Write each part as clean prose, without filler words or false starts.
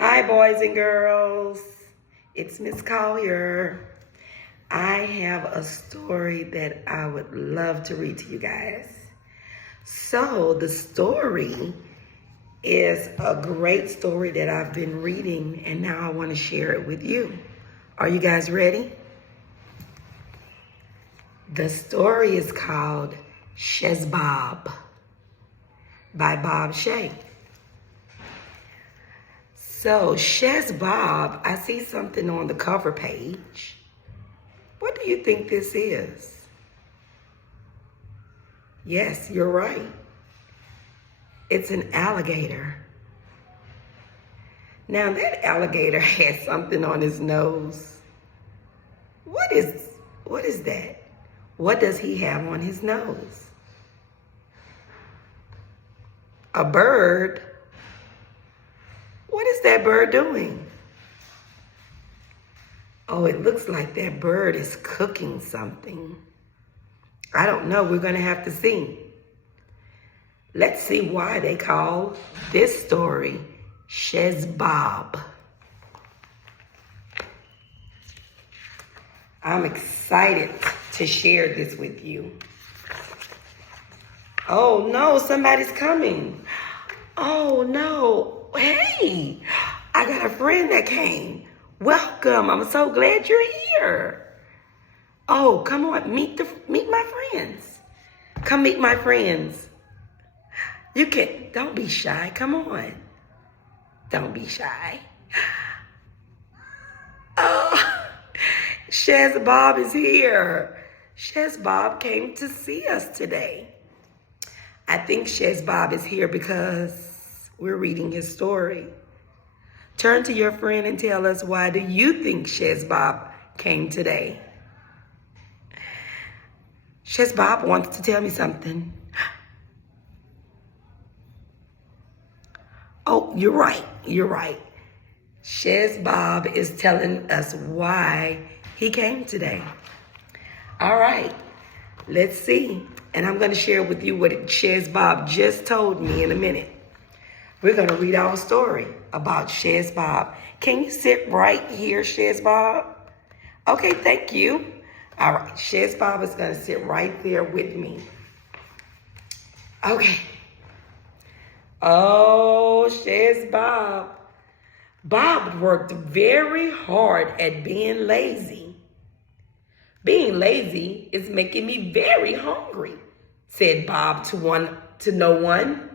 Hi, boys and girls. It's Miss Collier. I have a story that I would love to read to you guys. So, the story is a great story that I've been reading, and now I want to share it with you. Are you guys ready? The story is called Chez by Shea. So, Chez, I see something on the cover page. What do you think this is? Yes, you're right. It's an alligator. Now, that alligator has something on his nose. What is that? What does he have on his nose? A bird? What is that bird doing? Oh, it looks like that bird is cooking something. I don't know. We're going to have to see. Let's see why they call this story Chez. I'm excited to share this with you. Oh, no, somebody's coming. Oh, no. Hey, I got a friend that came. Welcome. I'm so glad you're here. Oh, come on. Meet my friends. Come meet my friends. Don't be shy. Come on. Don't be shy. Oh, Chez is here. Chez came to see us today. I think Chez is here because we're reading his story. Turn to your friend and tell us, why do you think Chez came today? Chez wants to tell me something. Oh, you're right. You're right. Chez is telling us why he came today. All right. Let's see. And I'm going to share with you what Chez just told me in a minute. We're going to read our story about Chez. Can you sit right here, Chez? Okay, thank you. All right, Chez is going to sit right there with me. Okay. Oh, Chez Bob worked very hard at being lazy. Being lazy is making me very hungry, said Bob to no one.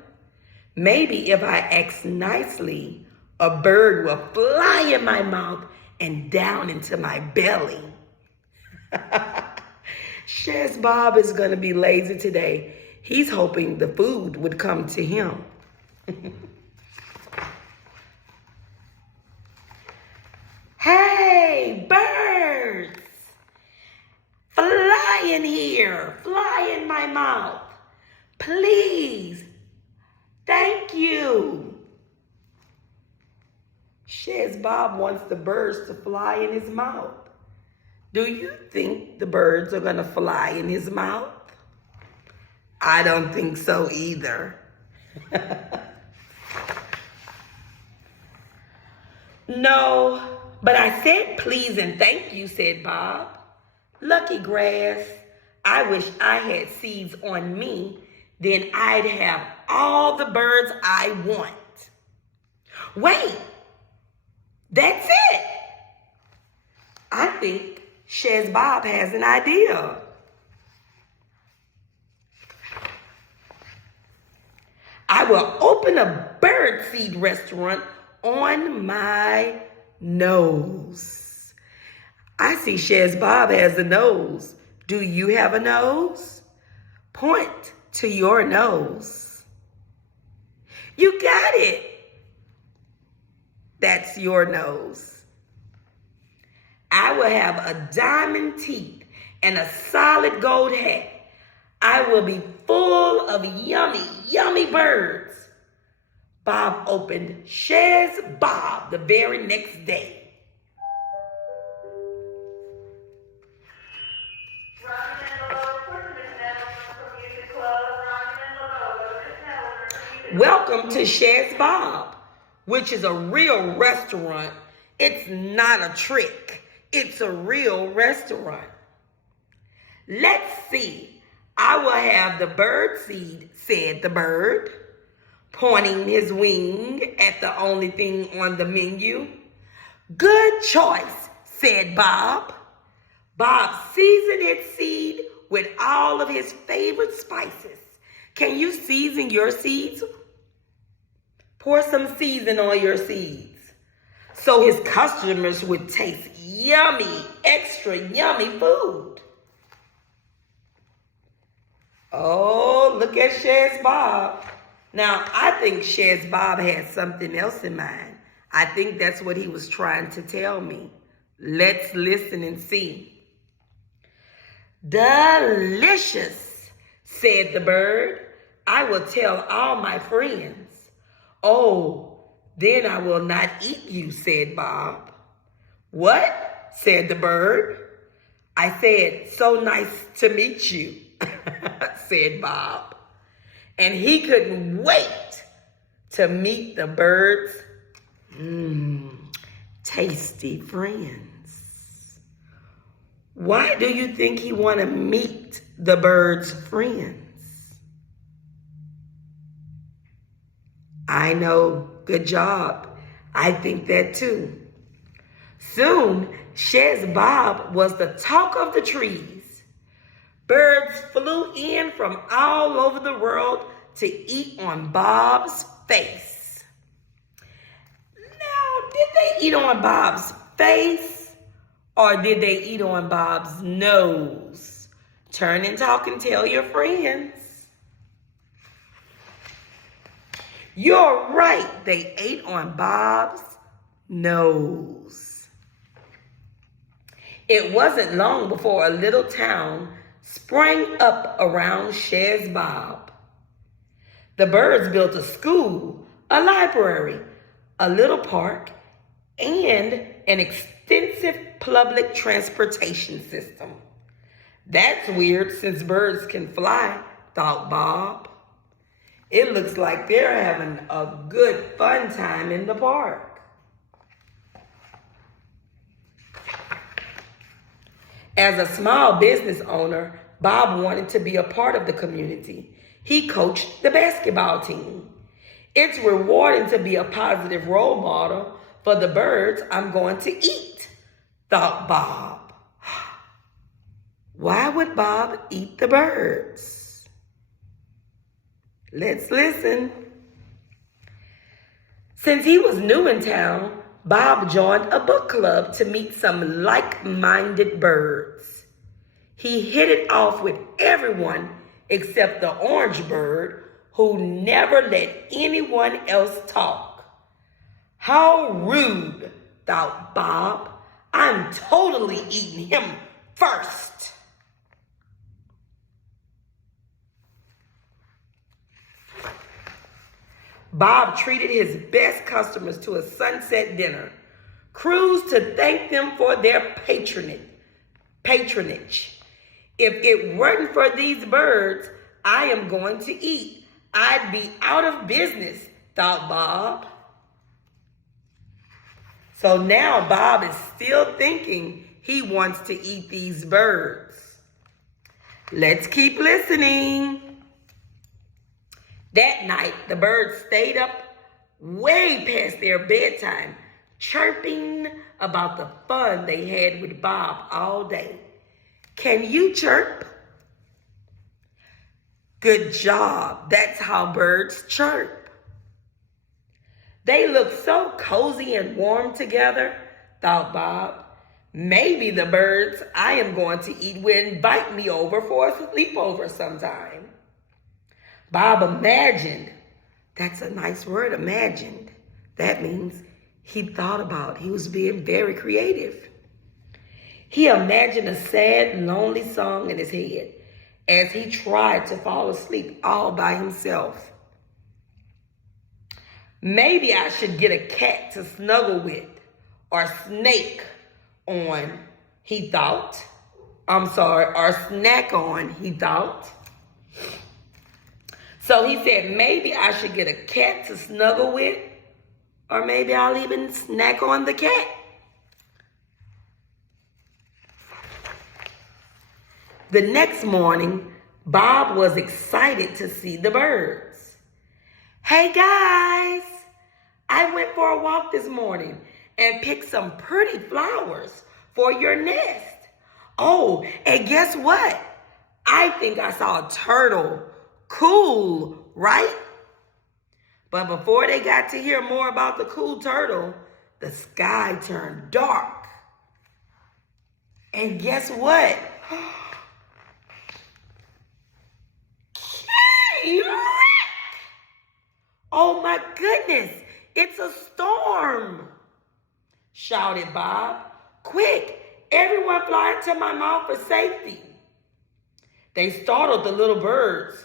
Maybe if I ask nicely, a bird will fly in my mouth and down into my belly. Chez is going to be lazy today. He's hoping the food would come to him. Hey, birds! Fly in here. Fly in my mouth. Please. Thank you. Chez wants the birds to fly in his mouth. Do you think the birds are going to fly in his mouth? I don't think so either. No, but I said please and thank you, said Bob. Lucky grass. I wish I had seeds on me. Then I'd have all the birds I want. Wait, that's it. I think Chez has an idea. I will open a birdseed restaurant on my nose. I see Chez has a nose. Do you have a nose? Point to your nose. You got it. That's your nose. I will have a diamond teeth and a solid gold hat. I will be full of yummy, yummy birds. Bob opened Chez the very next day. Welcome to Chez. which is a real restaurant. It's not a trick. It's a real restaurant. Let's see. I will have the bird seed, said the bird, pointing his wing at the only thing on the menu. Good choice, said Bob. Bob seasoned his seed with all of his favorite spices. Can you season your seeds? Pour some season on your seeds so his customers would taste yummy, extra yummy food. Oh, look at Shay's Bob. Now, I think Shay's Bob had something else in mind. I think that's what he was trying to tell me. Let's listen and see. Delicious, said the bird. I will tell all my friends. Oh, then I will not eat you, said Bob. What? Said the bird. I said, so nice to meet you, said Bob. And he couldn't wait to meet the bird's tasty friends. Why do you think he want to meet the bird's friends? I know. Good job. I think that too. Soon, Shay's Bob was the talk of the trees. Birds flew in from all over the world to eat on Bob's face. Now, did they eat on Bob's face or did they eat on Bob's nose? Turn and talk and tell your friends. You're right, they ate on Bob's nose. It wasn't long before a little town sprang up around Shay's Bob. The birds built a school, a library, a little park, and an extensive public transportation system. That's weird since birds can fly, thought Bob. It looks like they're having a good fun time in the park. As a small business owner, Bob wanted to be a part of the community. He coached the basketball team. It's rewarding to be a positive role model for the birds I'm going to eat, thought Bob. Why would Bob eat the birds? Let's listen. Since he was new in town, Bob joined a book club to meet some like-minded birds. He hit it off with everyone except the orange bird, who never let anyone else talk. How rude, thought Bob. I'm totally eating him first. Bob treated his best customers to a sunset dinner, cruised to thank them for their patronage. If it weren't for these birds I am going to eat, I'd be out of business, thought Bob. So now Bob is still thinking he wants to eat these birds. Let's keep listening. That night, the birds stayed up way past their bedtime, chirping about the fun they had with Bob all day. Can you chirp? Good job. That's how birds chirp. They look so cozy and warm together, thought Bob. Maybe the birds I am going to eat will invite me over for a sleepover sometime. Bob imagined. That's a nice word, imagined. That means he thought about. He was being very creative. He imagined a sad, lonely song in his head as he tried to fall asleep all by himself. Maybe I should get a cat to snuggle with or snake on, he thought. Or snack on, he thought. So he said, maybe I should get a cat to snuggle with Or maybe I'll even snack on the cat. The next morning, Bob was excited to see the birds. Hey guys, I went for a walk this morning and picked some pretty flowers for your nest. Oh, and guess what? I think I saw a turtle. Cool, right? But before they got to hear more about the cool turtle, the sky turned dark. And guess what? Oh my goodness, it's a storm, shouted Bob. Quick, everyone fly into my mouth for safety. They startled the little birds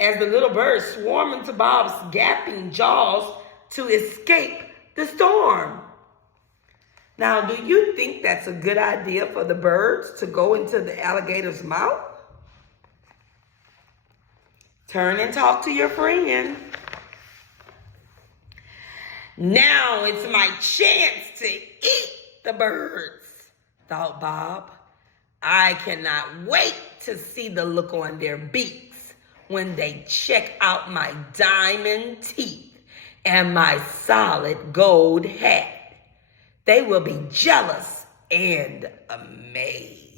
as the little birds swarmed into Bob's gaping jaws to escape the storm. Now, do you think that's a good idea for the birds to go into the alligator's mouth? Turn and talk to your friend. Now it's my chance to eat the birds, thought Bob. I cannot wait to see the look on their beaks when they check out my diamond teeth and my solid gold hat. They will be jealous and amazed.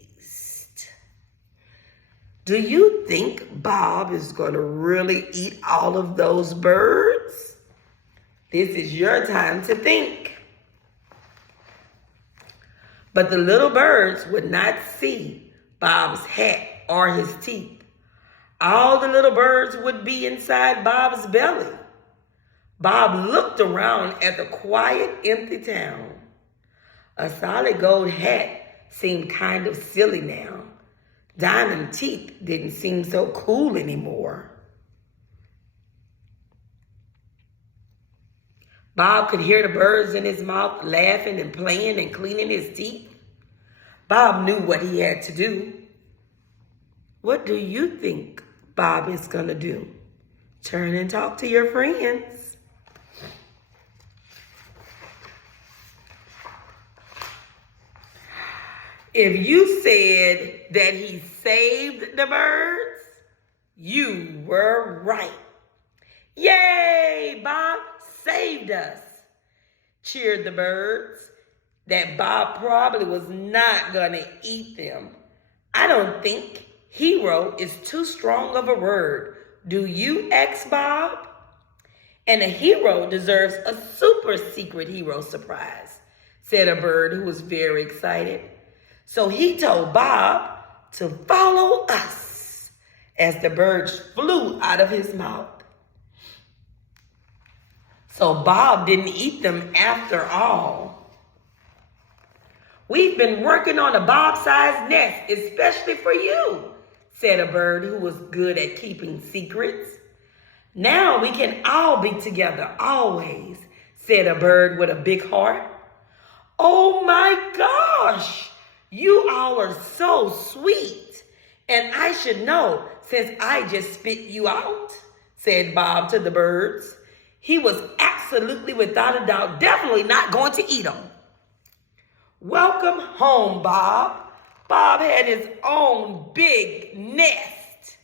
Do you think Bob is going to really eat all of those birds? This is your time to think. But the little birds would not see Bob's hat or his teeth. All the little birds would be inside Bob's belly. Bob looked around at the quiet, empty town. A solid gold hat seemed kind of silly now. Diamond teeth didn't seem so cool anymore. Bob could hear the birds in his mouth laughing and playing and cleaning his teeth. Bob knew what he had to do. What do you think Bob is going to do? Turn and talk to your friends. If you said that he saved the birds, you were right. Yay, Bob saved us, cheered the birds. That Bob probably was not going to eat them. I don't think hero is too strong of a word. Do you, ex-Bob? And a hero deserves a super secret hero surprise, said a bird who was very excited. So he told Bob to follow us as the birds flew out of his mouth. So Bob didn't eat them after all. We've been working on a Bob-sized nest, especially for you, said a bird who was good at keeping secrets. Now we can all be together always, said a bird with a big heart. Oh my gosh, you all are so sweet. And I should know since I just spit you out, said Bob to the birds. He was absolutely, without a doubt, definitely not going to eat them. Welcome home, Bob. Bob had his own big nest.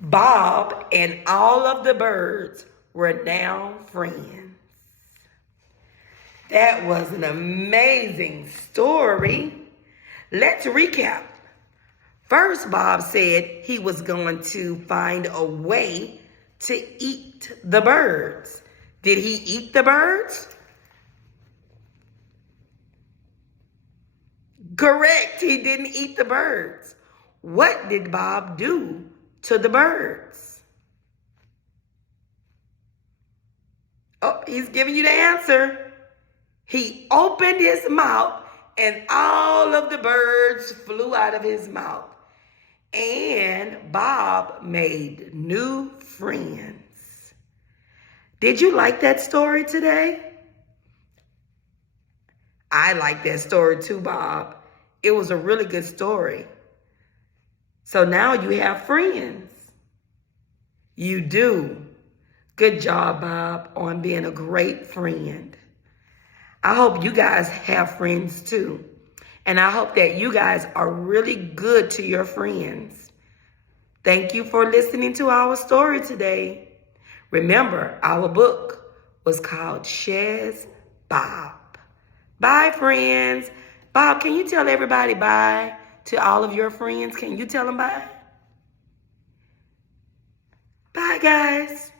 Bob and all of the birds were now friends. That was an amazing story. Let's recap. First, Bob said he was going to find a way to eat the birds. Did he eat the birds? Correct, he didn't eat the birds. What did Bob do to the birds? Oh, he's giving you the answer. He opened his mouth and all of the birds flew out of his mouth. And Bob made new friends. Did you like that story today? I like that story too, Bob. It was a really good story. So now you have friends. You do. Good job, Bob, on being a great friend. I hope you guys have friends too. And I hope that you guys are really good to your friends. Thank you for listening to our story today. Remember, our book was called Shay's Bob. Bye, friends. Bob, can you tell everybody bye to all of your friends? Can you tell them bye? Bye, guys.